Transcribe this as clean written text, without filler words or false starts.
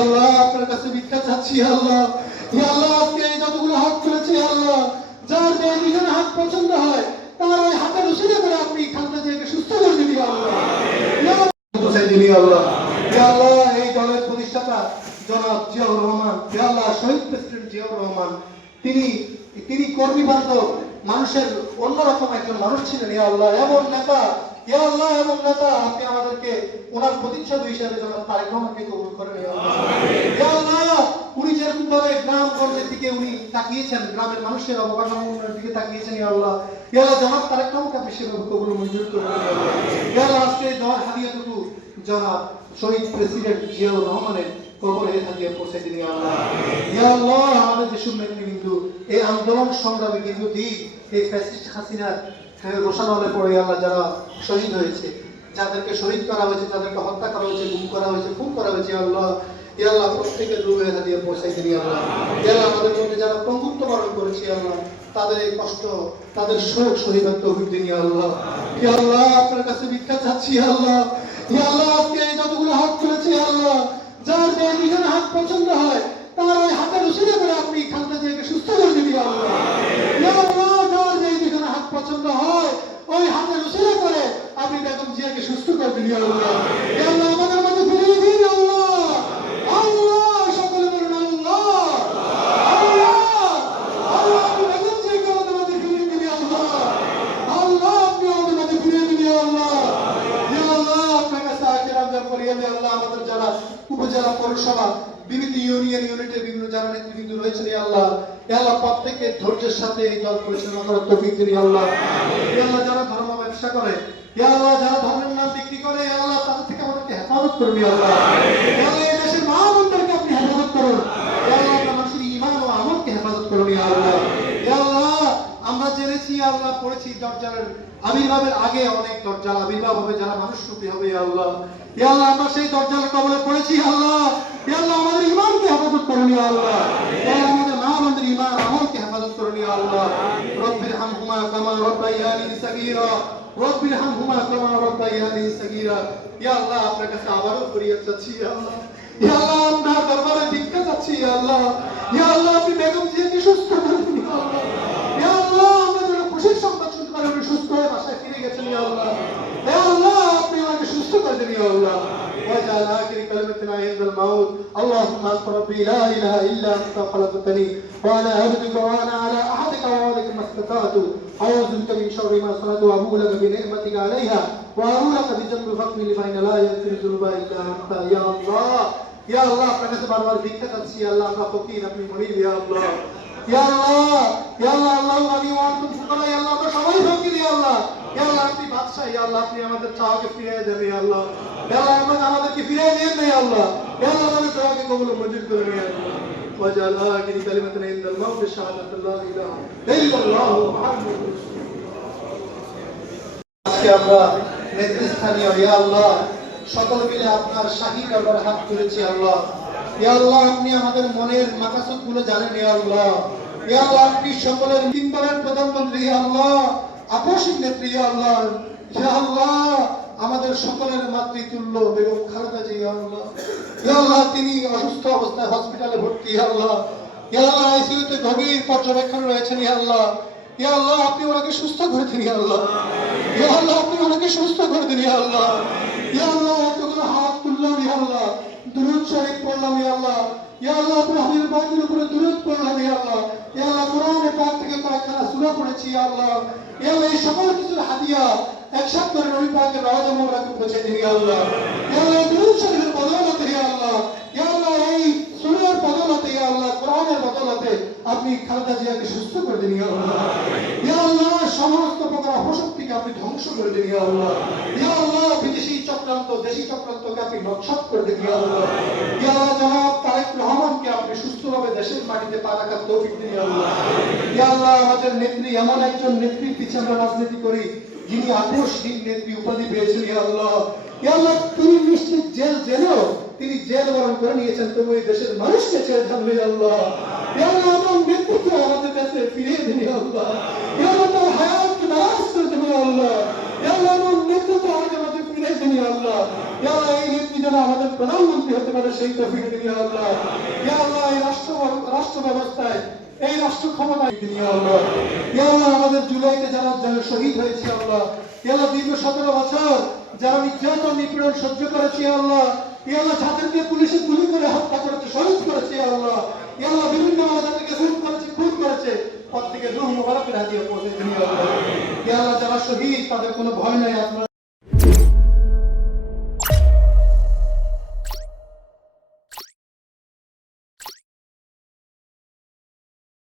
আল্লাহ আপনার কাছে ভিক্ষা চাচ্ছি আল্লাহ। আল্লাহ আজকে যতগুলো হাত তুলেছি আল্লাহ, যার যে যেখানে হাত পছন্দ হয় তার ওই হাতের উসিলা করে আপনি খালেদা জিয়াকে সুস্থ করে দিবি আল্লাহ। আল্লাহ আল্লাহ এই দলের প্রতিষ্ঠাতা জনাব জিয়াউর রহমান, আল্লাহ শহীদ প্রেসিডেন্ট জিয়াউর রহমান, তিনি কর্মী বান্ধব মানুষের অন্যরকম একজন মানুষ ছিলেন। আল্লাহ এমন নেতা, আল্লাহ এমন নেতা আপনি আমাদেরকে ওনার প্রতিচ্ছবি হিসেবে জনাব তারেক রহমানকে কবুল করেন। আল্লাহ উনি যেরকম ভাবে গ্রামগঞ্জের দিকে উনি তাকিয়েছেন, গ্রামের মানুষের অবকাঠামোর দিকে তাকিয়েছেন, আল্লাহ জনাব তারেক রহমানকে আপনি সেভাবে কবুল মঞ্জুর করবেন। আজকে দোয়া হাদিয়াটুকু জনাব শহীদ প্রেসিডেন্ট জিয়াউর রহমানের কবরে হাদিয়া পৌঁছে দিন আল্লাহ। আল্লাহ আমাদের যেসব নেতৃবৃন্দ এই আন্দোলন সংগ্রামে দীর্ঘদিন এই ফ্যাসিস্ট হাসিনার রোশানলে পড়ে আল্লাহ যারা শহীদ হয়েছে, যাদেরকে শহীদ করা হয়েছে, যাদেরকে হত্যা করা হয়েছে, গুম করা হয়েছে, খুন করা হয়েছে, আল্লাহ আল্লাহ প্রত্যেকের রূহে হাদিয়া পৌঁছাই দিন আল্লাহ। আমাদের মধ্যে যারা পঙ্গুত্ব বরণ করেছে আল্লাহ, তাদের এই কষ্ট, তাদের শোক শহীদের তৌফিক দিন আল্লাহ। আল্লাহ আপনার কাছে ভিক্ষা চাচ্ছি আল্লাহ। আল্লাহ আজকে যতগুলো হাত তুলেছি আল্লাহ, যার যে যেখানে হাত পছন্দ হয় তার ওই হাতের উসিলা করে আপনি খালেদা জিয়াকে সুস্থ করে দিবি আল্লাহ। যার যে যেখানে হাত পছন্দ হয় ওই হাতের উসিলা করে আপনি বেগম জিয়াকে সুস্থ করে দিবি আল্লাহ। আল্লাহ আমাদের মধ্যে ফিরিয়ে দিন আল্লাহ। আল্লাহ সকলে বলুন আল্লাহ আল্লাহ আল্লাহ। আপনি বেগম জিয়াকে আমাদের মধ্যে ফিরিয়ে দিবি আল্লাহ। আল্লাহ আপনি আমাদের মধ্যে ফিরিয়ে দিবি আল্লাহ। আল্লাহ আপনার কাছে আখির আমদার করিয়ে দেয় আল্লাহ। আমাদের যারা উপজেলা পৌরসভা বিভিন্ন ইউনিয়ন ইউনিটের বিভিন্ন যারা নেতৃবৃন্দ রয়েছেন আল্লাহ, আল্লাহ প্রত্যেককে ধৈর্যের সাথে এই দল পরিচালনা করার তৌফিক দিন আল্লাহ। আল্লাহ যারা ধর্ম ব্যবসা করে, আল্লাহ যারা ধর্মের নাম বিক্রি করে, আল্লাহ তাদের থেকে আমাদেরকে হেফাজত করুন আল্লাহ। এই দেশের মা বোনদেরকে আপনি হেফাজত করুন আল্লাহ। মানুষের ঈমান ও আমলকে হেফাজত করুন আল্লাহ। আল্লাহ আমরা জেনেছি আল্লাহ, পড়েছি দজ্জালের আবির্ভাবের আগে অনেক দজ্জাল আবির্ভাব হবে যারা মানুষ রূপী হবে আল্লাহ। আল্লাহ আমরা সেই দজ্জালের কবলে পড়েছি আল্লাহ। আল্লাহ আমাদের ঈমানকে হেফাজত করুন আল্লাহ। আমাদের মা বোনদের ঈমান আমলকে হেফাজত করুন আল্লাহ। রব্বির হামহুমা কামা রাব্বায়ানি সাগীরা, রব্বির হামহুমা কামা রাব্বায়ানি সাগীরা। আল্লাহ আপনার কাছে আবারও ফরিয়াদ চাচ্ছি আল্লাহ। আল্লাহ আপনার দরবারে ভিক্ষা চাচ্ছি আল্লাহ। আল্লাহ আপনি বেগম জিয়াকে সুস্থ করে দিন আল্লাহ। আল্লাহ আমরা যেন খুশির সংবাদ শুনতে পারি উনি সুস্থ হয়ে বাসায় ফিরে গেছেন আল্লাহ। আল্লাহ আপনি আমাকে সুস্থ করে দিন আল্লাহ। واجعل آخر كلمتنا عند الموت اللهم أنت ربي لا إله إلا أنت خلقتني وأنا عبدك وأنا على عهدك ووعدك ما استطعت أعوذ بك من شر ما صنعت وأبوء لك بنعمتك عليها وأبوء لك بذنبي فاغفر لي فإنه لا يغفر الذنوب إلا أنت يا الله। يا الله আপনার কাছে বারবার ভিক্ষা চাচ্ছি আল্লাহ। আমরা ফকির, আপনি মুনিব ইয়া আল্লাহ। ইয়া আল্লাহ ইয়া আল্লাহ আল্লাহু আলী ওয়া আনতুম ফুকারা। ইয়া আল্লাহ আমরা সবাই ফকির ইয়া আল্লাহ। ইয়া আল্লাহ আপনি বাদশা ইয়া আল্লাহ, আপনি আমাদের চাওয়াকে ফিরিয়ে দেন ইয়া আল্লাহ। ইয়া আল্লাহ আমাদেরকে ফিরিয়ে দেন ইয়া আল্লাহ। ইয়া আল্লাহ আমাদের চাওয়াকে কবুল মঞ্জুর করুন ইয়া আল্লাহ। ওয়াজআল আখির কালিমাতানা ইনদাল মাউত শাহাদাতু লা ইলাহা ইল্লাল্লাহ মুহাম্মাদুর রাসূলুল্লাহ। আজকে আমরা নেতৃস্থানীয় ইয়া আল্লাহ সকল মিলে আপনার শাহী দরবারে হাত তুলেছি আল্লাহ। ইয়া আল্লাহ আপনি আমাদের মনের মাকাসদ গুলো জানেন ইয়া আল্লাহ। ইয়া আল্লাহ আপনি সকলের তিনবারের প্রধানমন্ত্রী ইয়া আল্লাহ, আকস্মিক নেত্রী ইয়া আল্লাহ। ইয়া আল্লাহ আমাদের সকলের মাতৃতুল্য বেগম খালেদা জিয়া ইয়া আল্লাহ। ইয়া আল্লাহ তিনি অসুস্থ অবস্থায় হসপিটালে ভর্তি ইয়া আল্লাহ। ইয়া আল্লাহ আইসিইউতে গভীর পর্যবেক্ষণে রয়েছেন ইয়া আল্লাহ। ইয়া আল্লাহ আপনি ওনাকে সুস্থ করে দিন ইয়া আল্লাহ। ইয়া আল্লাহ আপনি ওনাকে সুস্থ করে দিন ইয়া আল্লাহ। ইয়া আল্লাহ এতগুলো হাত তুললাম ইয়া আল্লাহ, দুরূদ শরীফ পড়লাম ইয়া আল্লাহ। ইয়া আল্লাহ আপনি হাবিব পাকের উপরে দুরূদ পড়লাম ইয়া আল্লাহ। ইয়া আল্লাহ কোরআনে পাক থেকে কয়েকখানা সূরা পড়েছি ইয়া আল্লাহ। ইয়া আল্লাহ এই সকল কিছুর হাদিয়া একসাথে করে নবী পাকের রওজা মোবারকে পৌঁছে দিন ইয়া আল্লাহ। ইয়া আল্লাহ দুরূদ শরীফের বদৌলতে ইয়া আল্লাহ, ইয়া আল্লাহ এই সূরার বদৌলতে ইয়া আল্লাহ, কোরআনের বদৌলতে আপনি খালেদা জিয়াকে সুস্থ করে দিন ইয়া আল্লাহ। ইয়া আল্লাহ সমস্ত প্রকার অপশক্তিকে আপনি ধ্বংস করে দিন ইয়া আল্লাহ। ইয়া আল্লাহ বিদেশি চক্রান্ত দেশি চক্রান্তকে আপনি নস্বাত করে দিন ইয়া আল্লাহ। ইয়া আল্লাহ জনাব তারেক রহমানকে আপনি সুস্থভাবে দেশের মাটিতে পা রাখার তৌফিক দিন ইয়া আল্লাহ। ইয়া আল্লাহ আমাদের নেত্রী এমন একজন নেত্রীর পিছনে আমরা রাজনীতি করি যিনি আকস্মিক নেত্রী উপাধি পেয়েছেন ইয়া আল্লাহ। ইয়া আল্লাহ তিনি নিশ্চিত জেলেও তিনি জেল বরণ করে নিয়েছেন, তবু এই দেশের মানুষকে ছেড়ে থাকবে ইয়া আল্লাহ। ইয়া আল্লাহ আমার নেতৃত্ব আমাদের কাছে ফিরিয়ে দিন ইয়া আল্লাহ। ইয়া আল্লাহ তার হায়াতকে নারাজ করে দেন ইয়া আল্লাহ। ইয়া আল্লাহ আমার নেতৃত্ব আমাদের মাঝে ফিরে দিন ইয়া আল্লাহ। ইয়া আল্লাহ, এই নেত্রী যেন আমাদের প্রধানমন্ত্রী হতে পারে সেই তৌফিক দিন ইয়া আল্লাহ। ইয়া আল্লাহ, এই রাষ্ট্র ব্যবস্থায়, এই রাষ্ট্র ক্ষমতায় দিন ইয়া আল্লাহ। ইয়া আল্লাহ, আমাদের জুলাইতে যারা যারা শহীদ হয়েছে আল্লাহ, ইয়া আল্লাহ, দীর্ঘ 17 বছর যারা নির্যাতন নিপীড়ন সহ্য করেছে ইয়া আল্লাহ, ইয়া আল্লাহ, যাদেরকে পুলিশে গুলি করে হত্যা করেছে, শহীদ করেছে ইয়া আল্লাহ, ইয়া আল্লাহ, বিভিন্ন ভাবে যাদেরকে খুন করেছে প্রত্যেকের রূহ মুবারকের হাদিয়া পৌঁছে দিন ইয়া আল্লাহ। ইয়া আল্লাহ, যারা শহীদ তাদের কোনো ভয় নাই,